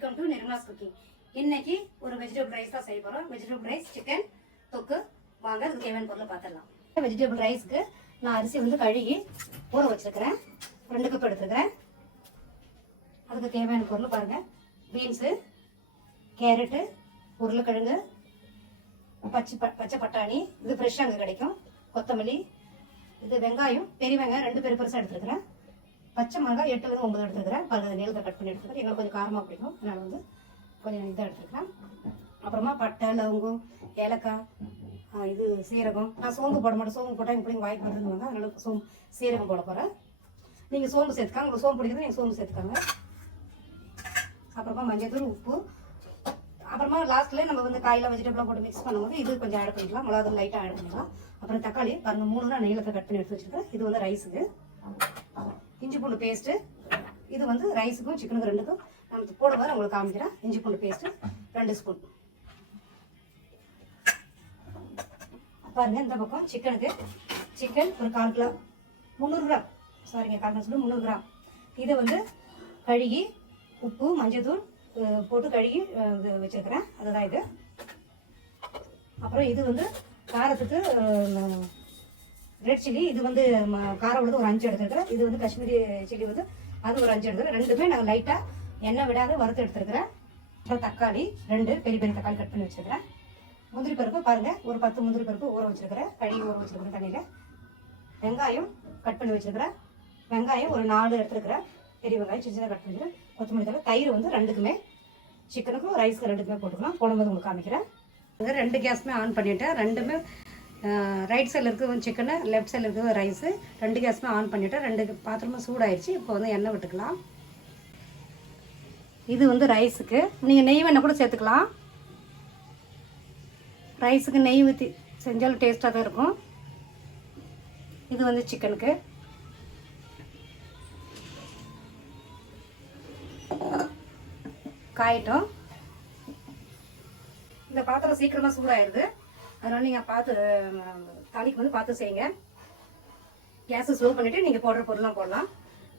Welcome to Nirmala's cooking. இன்னைக்கு ஒரு vegetable rice தான் செய்ய போறோம். வெஜிடபிள் ரைஸ், சிக்கன் தொக்கு. வாங்க அதுக்கு தேவையான பொருளை பார்த்துடலாம். வெஜிடபிள் ரைஸ்க்கு நான் அரிசி வந்து கழுகி ஊற வச்சிருக்கிறேன். 2 கப் எடுத்துக்கிறேன். அதுக்கு தேவையான பொருள் பாருங்க: பீன்ஸு, கேரட்டு, உருளைக்கிழங்கு, பச்சை பட்டாணி, இது ஃப்ரெஷ்ஷாக அங்கே கிடைக்கும், கொத்தமல்லி, இது வெங்காயம், பெரிய வெங்காயம் 2 பெருசாக எடுத்துருக்கிறேன். பச்சை மிளகாய் 8 to 9 எடுத்துக்கிறேன். பாருங்க, நீளத்தை கட் பண்ணி எடுத்துக்கிறேன். எங்களுக்கு கொஞ்சம் காரமாக பிடிக்கும், அதனால் வந்து கொஞ்சம் இதாக எடுத்துக்கிறேன். அப்புறமா பட்டை, லவங்கம், ஏலக்காய், இது சீரகம். நான் சோம்பு போட மாட்டேன். சோம்பு போட்டால் இப்படி வாய்ப்பு வந்துடுவாங்க, அதனால சீரகம் போட போகிறேன். நீங்கள் சோம்பு சேர்த்துக்காங்க, உங்களுக்கு சோம்பு பிடிக்கிறது நீங்கள் சோம்பு சேர்த்துக்காங்க. அப்புறமா மஞ்சள், உப்பு. அப்புறமா லாஸ்ட்ல நம்ம வந்து காயெல்லாம் வெஜிடபிளாக போட்டு மிக்ஸ் பண்ணும்போது இது கொஞ்சம் ஆட் பண்ணிக்கலாம். மிளகாய் லைட்டாக ஆட் பண்ணிக்கலாம். அப்புறம் தக்காளி பாருங்க, 3 நான் நீளத்தை கட் பண்ணி எடுத்து வச்சுருக்கேன். இது வந்து ரைஸுக்கு. இஞ்சி பூண்டு பேஸ்ட்டு, இது வந்து ரைஸுக்கும் சிக்கனுக்கும் 2க்கும் நம்ம போட வர உங்களுக்கு காமிக்கிறேன். இஞ்சி பூண்டு பேஸ்ட்டு 2 ஸ்பூன். பாருங்க, இந்த பக்கம் சிக்கன் ஒரு 1/4 கிலோ, 300 கிராம், சாரிங்க 300 கிராம். இதை வந்து கழுகி உப்பு மஞ்சள் தூள் போட்டு கழுகி வச்சிருக்கிறேன். அதுதான் இது. அப்புறம் இது வந்து காரத்துக்கு ரெட் சில்லி, இது வந்து காரம் உள்ளது ஒரு 5 எடுத்துருக்கிறேன். இது வந்து காஷ்மீரி சில்லி வந்து அது ஒரு 5 எடுத்துக்கிறேன். 2மே நான் லைட்டாக எண்ணெய் விடாத வறுத்து எடுத்துருக்கிறேன். அப்புறம் தக்காளி 2 பெரிய தக்காளி கட் பண்ணி வச்சுருக்கிறேன். முந்திரி பருப்பு பாருங்கள், ஒரு 10 முந்திரி பருப்பு ஊற வச்சுருக்கிறேன். கழுவி ஊற வச்சுருக்கிறேன் தண்ணியில். வெங்காயம் கட் பண்ணி வச்சுருக்கிறேன். வெங்காயம் ஒரு 4 எடுத்துருக்கிறேன். பெரிய வெங்காயம் சின்னதாக கட் பண்ணிக்கிறேன். கொத்தமல்லி தலை, தயிர் வந்து 2க்குமே, சிக்கனுக்கும் ரைஸ்க்கு 2க்குமே போட்டுக்கலாம். போடும்போது உங்களுக்கு காமிக்கிறேன். 2 கேஸுமே ஆன் பண்ணிவிட்டேன். 2மே ரைட் சைடில் இருக்கிற சிக்கனு, லெஃப்ட் சைடில் இருக்கிற ரைஸு 2 கேஸுமே ஆன் பண்ணிவிட்டேன். 2 பாத்திரமும் சூடாயிடுச்சு. இப்போ வந்து எண்ணெய் விட்டுக்கலாம். இது வந்து ரைஸுக்கு. நீங்கள் நெய் வேணால் கூட சேர்த்துக்கலாம். ரைஸுக்கு நெய் ஊற்றி செஞ்சாலும் டேஸ்ட்டாக தான் இருக்கும். இது வந்து சிக்கனுக்கு. காயட்டும். இந்த பாத்திரம் சீக்கிரமாக சூடாயிருது, அதனால நீங்கள் பார்த்து தாளிக்கு வந்து பார்த்து செய்யுங்க. கேஸை ஸ்லோ பண்ணிவிட்டு நீங்கள் போடுற பொருள்லாம் போடலாம்.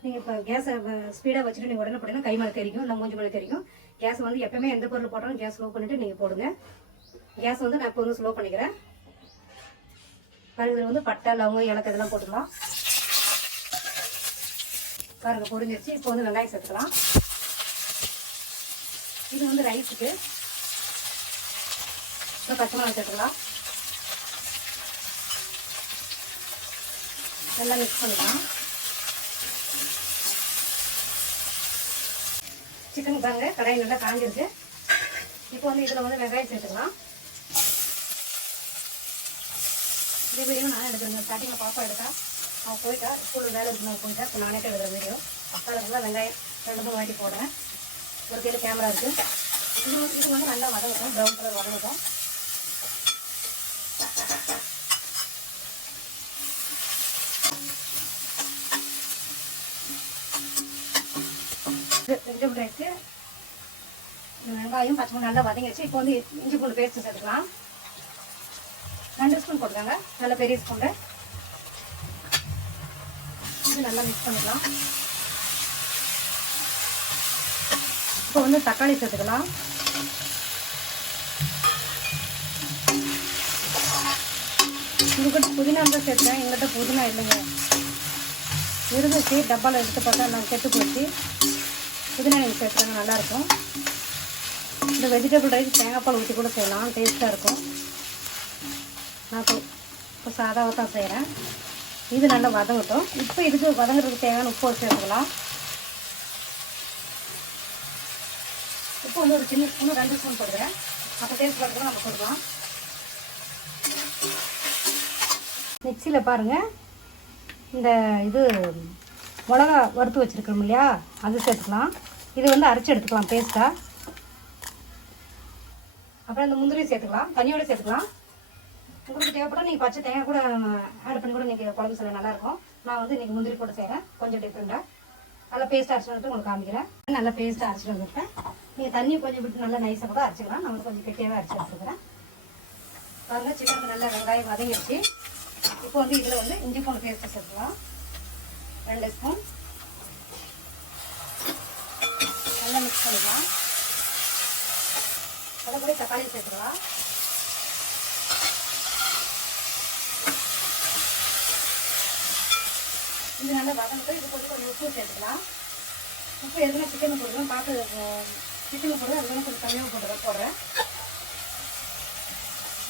நீங்கள் இப்போ கேஸை ஸ்பீடாக வச்சுட்டு நீங்கள் உடனே போட்டீங்கன்னா கை மேலே தெரியும், இல்லை மூஞ்சி மேலே தெரியும். கேஸ் வந்து எப்பவுமே எந்த பொருள் போட்டாலும் கேஸ் ஸ்லோ பண்ணிவிட்டு நீங்கள் போடுங்க. கேஸ் வந்து நான் இப்போ வந்து ஸ்லோ பண்ணிக்கிறேன். பாருங்க, வந்து பட்டை, லவங்கம், ஏலக்காய் இதெல்லாம் போட்டுக்கலாம். பாருங்க, பொரிஞ்சிருச்சு. இப்போ வந்து வெங்காயம் சேர்த்துக்கலாம். இது வந்து ரைஸுக்கு. இப்போ பச்சை மிளகாய் சேர்த்துக்கலாம். நல்லா மிக்ஸ் பண்ணிக்கலாம். சிக்கன் பாருங்க, கடாய் நல்லா காஞ்சிருக்கு. இப்போ வந்து இதில் வந்து வெங்காயம் சேர்த்துக்கலாம். இதே வீடியோ நான் எடுக்கிறேங்க. ஸ்டார்டிங்கில் பாப்பா எடுத்தா, அவன் போயிட்டா, ஸ்கூலில் வேலை இருக்குன்னு போயிட்டா. இப்போ நானே எடுக்கிற வீடியோ. அப்பாவுக்குலாம் வெங்காயம் 2 வாட்டி போடுறேன். ஒரு கையில் கேமரா இருக்குது. இது வந்து நல்லா வதங்கட்டும், ப்ரௌன் கலர் வதங்கட்டும். வெஜிடபிள் ரைஸ்க்கு வெங்காயம் பச்சை மிளகாய் நல்லா வதங்கிடுச்சு. இப்போ வந்து இஞ்சி பூண்டு பேஸ்ட்டு சேர்த்துக்கலாம். 2 ஸ்பூன் போட்டுக்காங்க, நல்ல பெரிய ஸ்பூனில். இது நல்லா மிக்ஸ் பண்ணிக்கலாம். இப்போ வந்து தக்காளி சேர்த்துக்கலாம். உங்கள்கிட்ட புதினா தான் சேர்த்தேன், எங்கள்கிட்ட புதினா இல்லைங்க. இருந்துச்சு, டப்பாவில் எடுத்து பார்த்தா நான் கெட்டு போச்சு. புதினா நீங்கள் சேர்த்துறாங்க, நல்லாயிருக்கும். இந்த வெஜிடபிள் ரைஸ் தேங்காய் பால் ஊற்றி கூட செய்யலாம், டேஸ்ட்டாக இருக்கும். நான் இப்போ சாதாவாக தான் செய்கிறேன். இது நல்லா வதங்கட்டும். இப்போ இதுக்கு வதங்குறதுக்கு தேவையான உப்பு சேர்த்துக்கலாம். உப்பு வந்து ஒரு சின்ன ஸ்பூனு 2 ஸ்பூன் போடுறேன். அப்போ டேஸ்ட் பார்த்துக்கலாம், நம்ம போடலாம். மிக்சியில் பாருங்கள், இந்த இது மிளகா வறுத்து வச்சுருக்கோம் இல்லையா, அது சேர்த்துக்கலாம். இது வந்து அரைச்சி எடுத்துக்கலாம் பேஸ்ட்டாக. அப்புறம் இந்த முந்திரி சேர்த்துக்கலாம், தண்ணியோடு சேர்த்துக்கலாம். உங்களுக்கு தேவைப்பட்டால் நீங்கள் பச்சை தேங்காய் கூட ஆட் பண்ணி கூட நீங்கள் குழம்பு செய்ய நல்லாயிருக்கும். நான் வந்து இன்றைக்கி முந்திரி போட்டு செய்கிறேன், கொஞ்சம் டிஃப்ரெண்ட்டாக. நல்லா பேஸ்ட் அரைச்சி வந்துட்டு உங்களுக்கு காமிக்கிறேன். நல்லா பேஸ்ட்டாக அரைச்சிட்டு வந்துருக்கேன். நீங்கள் தண்ணி கொஞ்சம் விட்டு நல்லா நைஸாக கூட அரைச்சிக்கலாம். நான் வந்து கொஞ்சம் கெட்டியாகவே அரைச்சி வச்சுருக்கிறேன். பாருங்கள், சிக்கனுக்கு நல்லா வெங்காயம் வதங்கிடுச்சு. இப்போ வந்து இதில் வந்து இஞ்சி பூண்டு பேஸ்ட்டு சேர்த்துக்கலாம். 2 ஸ்பூன். நல்லா மிக்ஸ் பண்ணிக்கலாம். அதை கூட தக்காளி சேர்த்துக்கலாம். இது நல்லா வதங்கிட்டு இது கொஞ்சம் உப்பு சேர்த்துக்கலாம். உப்பு எதுனா சிக்கன் போடுறோம் பார்த்து சிக்கன் போடுறது அதுக்கு கொஞ்சம் கம்மியாக போடுறேன்.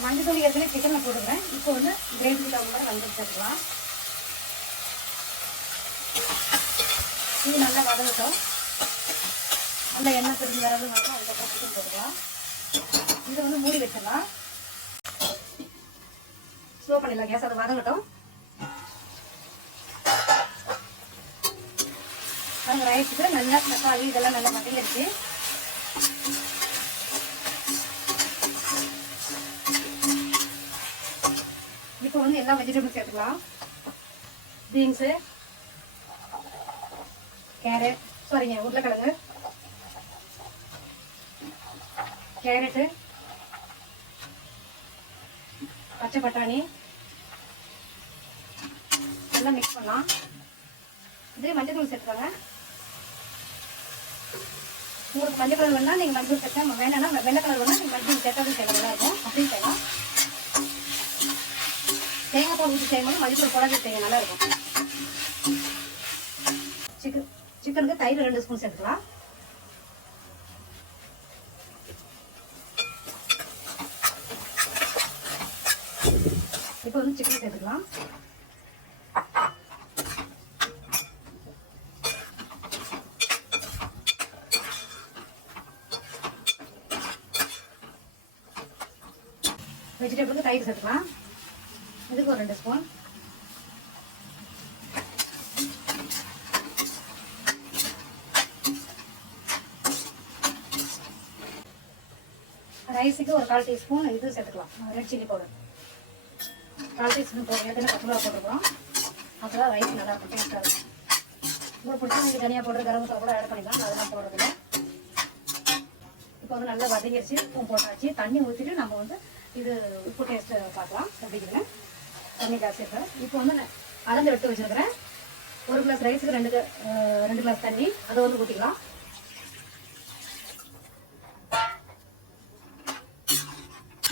மஞ்சள் தூள் ஏற்கனவே சிக்கனில் போட்டுக்கிறேன். இப்போ வந்து கிரேவிக்கு தகுந்த மாதிரி மஞ்சள் சேர்த்துக்கலாம். இது நல்லா வதங்கட்டும். நல்லா எண்ணெய் பிரிஞ்சு வரது வரைக்கும் அதுக்கப்புறம் சிக்கன் போட்டுக்கலாம். இதை வந்து மூடி வச்சிடலாம். ஸ்லோ பண்ணிடலாம் கேஸ். அதை வதங்கட்டும். அந்த ரைஸுக்கு நல்லா தக்காளி இதெல்லாம் நல்லா வதங்கிடுச்சு. இப்போ வந்து எல்லா வெஜிடபிள்ஸ் சேர்த்துக்கலாம். பீன்ஸு, கேரட், உருளைக்கிழங்கு, கேரட்டு, பச்சை பட்டாணி எல்லாம் மிக்ஸ் பண்ணலாம். இதே மஞ்சள் தூள் சேர்த்துக்கோங்க. உங்களுக்கு மஞ்சள் கலர் வேணா நீங்கள் மஞ்சள் சேர்த்தா வேணாம்னா வெள்ளை கலர் வேணா நீங்கள் மஞ்சள் சேர்த்தாலும் நல்லா இருக்கும். அப்படியும் செய்யலாம். தேங்காய் பால் ஊற்றி செய்யும்போது மஞ்சள் தூள் போடாது செய்ய நல்லா இருக்கும். சிக்கனுக்கு தயிர் 2 ஸ்பூன் சேர்த்துக்கலாம். இப்போ வந்து சிக்கன் சேர்த்துக்கலாம். வெஜிடபிளுக்கு தயிர் சேர்த்துக்கலாம். இதுக்கு ஒரு 2 ஸ்பூன். ரைஸுக்கு ஒரு 1/4 டீஸ்பூன் இது சேர்த்துக்கலாம். ரெட் சில்லி பவுடர் 1/4 டீஸ்பூன் போடுறோம். ஏற்கனவே பச்சை மிளகா போட்டுருக்கோம். அப்போதான் ரைஸ் நல்லா இருக்கும், டேஸ்ட்டாக இருக்கும். உங்களுக்கு பிடிச்சா நீங்கள் தனியாக போடுற கரம் மசாலா கூட ஆட் பண்ணிக்கலாம். அதெல்லாம் போடுறதில்ல. இப்போ வந்து நல்லா வதங்கிடுச்சு. உப்பு போட்டாச்சு. தண்ணி ஊற்றிட்டு நம்ம வந்து இது உப்பு டேஸ்ட்டு பார்க்கலாம் அப்படிங்கிறேன். தண்ணி ஜாஸ்தி இருக்கேன். இப்போ வந்து அளந்து எடுத்து வச்சுருக்கிறேன். 1 கிளாஸ் ரைஸுக்கு 2 கிளாஸ் தண்ணி அதை வந்து ஊற்றிக்கலாம்.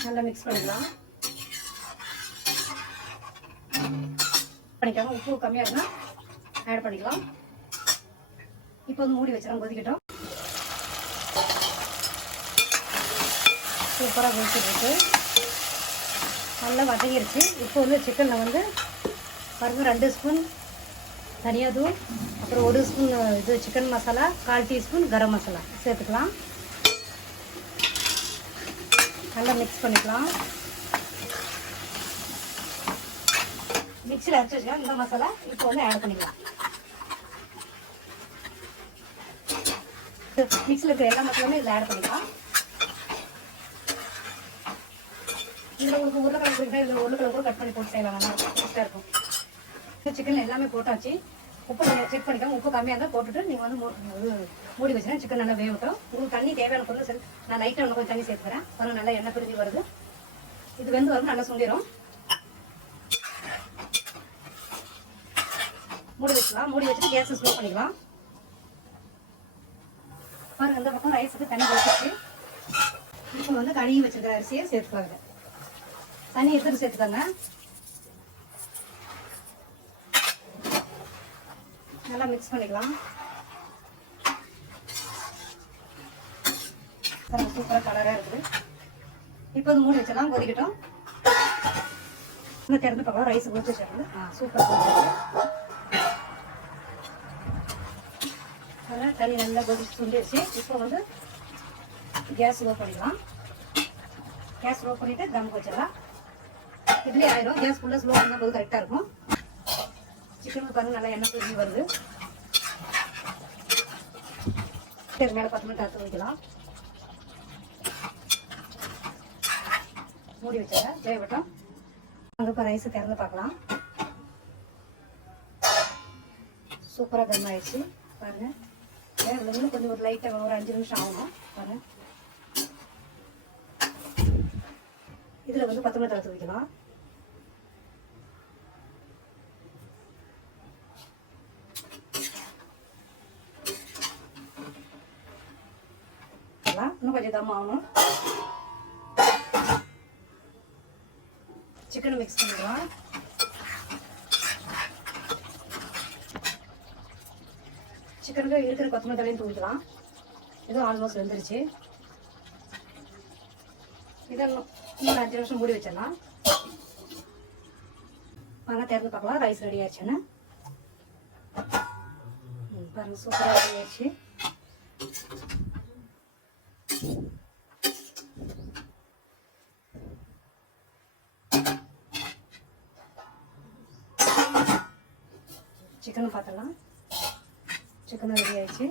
நல்லா மிக்ஸ் பண்ணிக்கலாம். உப்பு கம்மியாக இருந்தால் ஆட் பண்ணிக்கலாம். இப்போ வந்து மூடி வச்சிடலாம். கொதிக்கட்டும். சூப்பராக கொதிச்சுருக்கு. நல்லா வதங்கிருச்சு. இப்போ வந்து சிக்கனில் வந்து பாருங்க 2 ஸ்பூன் தனியா தூள், அப்புறம் 1 ஸ்பூன் இது சிக்கன் மசாலா, 1/4 டீஸ்பூன் கரம் மசாலா சேர்த்துக்கலாம். நல்லா மிக்ஸ் பண்ணிக்கலாம். மிக்ஸியில் அரைச்சி வச்சுக்கலாம் இந்த மசாலா. இப்போ வந்து ஆட் பண்ணிக்கலாம். மிக்ஸில் இருக்கிற எல்லா மசாலாமே இதில் ஆட் பண்ணிக்கலாம். இதில் உங்களுக்கு உருளைக்கிழங்கு இருந்தால் இதில் உருளைக்கிழங்கு கூட கட் பண்ணி போட்டு செய்யலாம். நல்லா இருக்கும், டேஸ்ட்டாக இருக்கும். சிக்கன் எல்லாமே போட்டாச்சு. உப்பு செக் பண்ணிக்கலாம். உப்பு கம்மியாக இருந்தால் போட்டுட்டு நீங்கள் வந்து மூடி வச்சுருங்க. சிக்கன் நல்லா வேகட்டும். உங்களுக்கு தண்ணி தேவையான பொருள் சரி. நான் லைட்டாக ஒன்று கொஞ்சம் தண்ணி சேர்த்துக்கிறேன். பாருங்கள் நல்லா எண்ணெய் பிரிஞ்சு வருது. இது வெந்து வரும், நல்லா சுண்டிடும். மூடி வச்சுக்கலாம். மூடி வச்சுட்டு கேஸை ஸ்லோ பண்ணிக்கலாம். பாருங்கள் இந்த பக்கம் ரைஸுக்கு தண்ணி வச்சுட்டு இப்போ வந்து கழுவி வச்சுருக்கிற அரிசியை சேர்த்துக்கலாங்க. தண்ணி எடுத்துட்டு சேர்த்துக்கோங்க. நல்லா மிக்ஸ் பண்ணிக்கலாம். சூப்பராக கலராக இருக்குது. இப்போ வந்து மூடி வச்சிடலாம். கொதிக்கட்டும். இன்னும் திறந்து பார்க்கலாம். ரைஸ் ஊற்றி வச்சிருந்து சூப்பராக தண்ணி நல்லா கொதிச்சு சுண்டிடுச்சு. இப்போ வந்து கேஸ் லோ பண்ணிக்கலாம். கேஸ் லோ பண்ணிவிட்டு தம் வச்சிடலாம். இதுலேயே ஆயிரும். கேஸ் ஃபுல்லாக ஸ்லோ பண்ணால் போது கரெக்டாக இருக்கும். சிக்கனுக்கு பாருங்க நல்லா எண்ணெய் பிரிஞ்சு வருது. மேலே 10 மினிட் அறுத்து வைக்கலாம். மூடி வச்சுங்க. வேகட்டும். அங்கே இப்போ ரைஸை திறந்து பார்க்கலாம். சூப்பராக தம் ஆயிடுச்சு. பாருங்கள் இன்னும் கொஞ்சம் ஒரு லைட்டாக ஒரு 5 நிமிஷம் ஆகணும். பாருங்கள் இதில் வந்து 10 மினிட் அறுத்து வைக்கலாம். இன்னும் கொஞ்சம் தம் ஆகணும். சிக்கனை மிக்ஸ் பண்ணிக்கலாம். சிக்கனுக்கு இருக்கிற கொத்தமல்லி தலையும் தூக்கலாம். இதுவும் ஆல்மோஸ்ட் வெந்துருச்சு. இதை இன்னும் 5 நிமிஷம் மூடி வச்சிடலாம். வாங்க திறந்து பார்க்கலாம் ரைஸ் ரெடி ஆயிடுச்சுன்னு. பாருங்க சூப்பராக ரெடி ஆயிடுச்சு. சிக்கனும் பார்த்துடலாம். சிக்கனும் ரெடி ஆயிடுச்சு.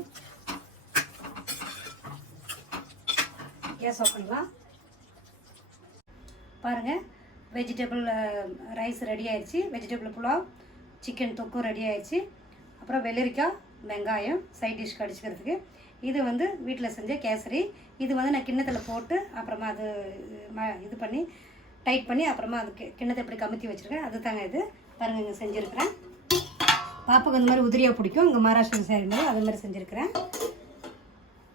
கேஸ் ஆஃப் பண்ணலாம். பாருங்கள் வெஜிடபிள் ரைஸ் ரெடி ஆயிடுச்சு. வெஜிடபிள் புலாவ், சிக்கன் தொக்கும் ரெடி ஆயிடுச்சு. அப்புறம் வெள்ளரிக்காய், வெங்காயம் சைட் டிஷ் கடிச்சிக்கிறதுக்கு. இது வந்து வீட்டில் செஞ்ச கேசரி. இது வந்து நான் கிண்ணத்தில் போட்டு அப்புறமா அது இது பண்ணி டைட் பண்ணி அப்புறமா அது கிண்ணத்தை எப்படி கமுத்தி வச்சுருக்கேன். அது தாங்க இது. பாருங்கள் இங்கே செஞ்சுருக்கிறேன். பாப்பாவுக்கு அந்த மாதிரி உதிரியாக பிடிக்கும். இங்கே மகாராஷ்டிரன் செய்யும்போது அது மாதிரி செஞ்சுருக்கிறேன்.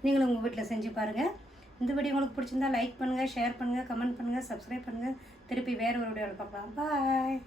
நீங்களும் உங்கள் வீட்டில் செஞ்சு பாருங்கள். இந்த வீடியோ உங்களுக்கு பிடிச்சிருந்தா லைக் பண்ணுங்கள், ஷேர் பண்ணுங்கள், கமெண்ட் பண்ணுங்கள், சப்ஸ்கிரைப் பண்ணுங்கள். திருப்பி வேறு ஒரு வீடியோவில் பார்க்கலாம். பாய்.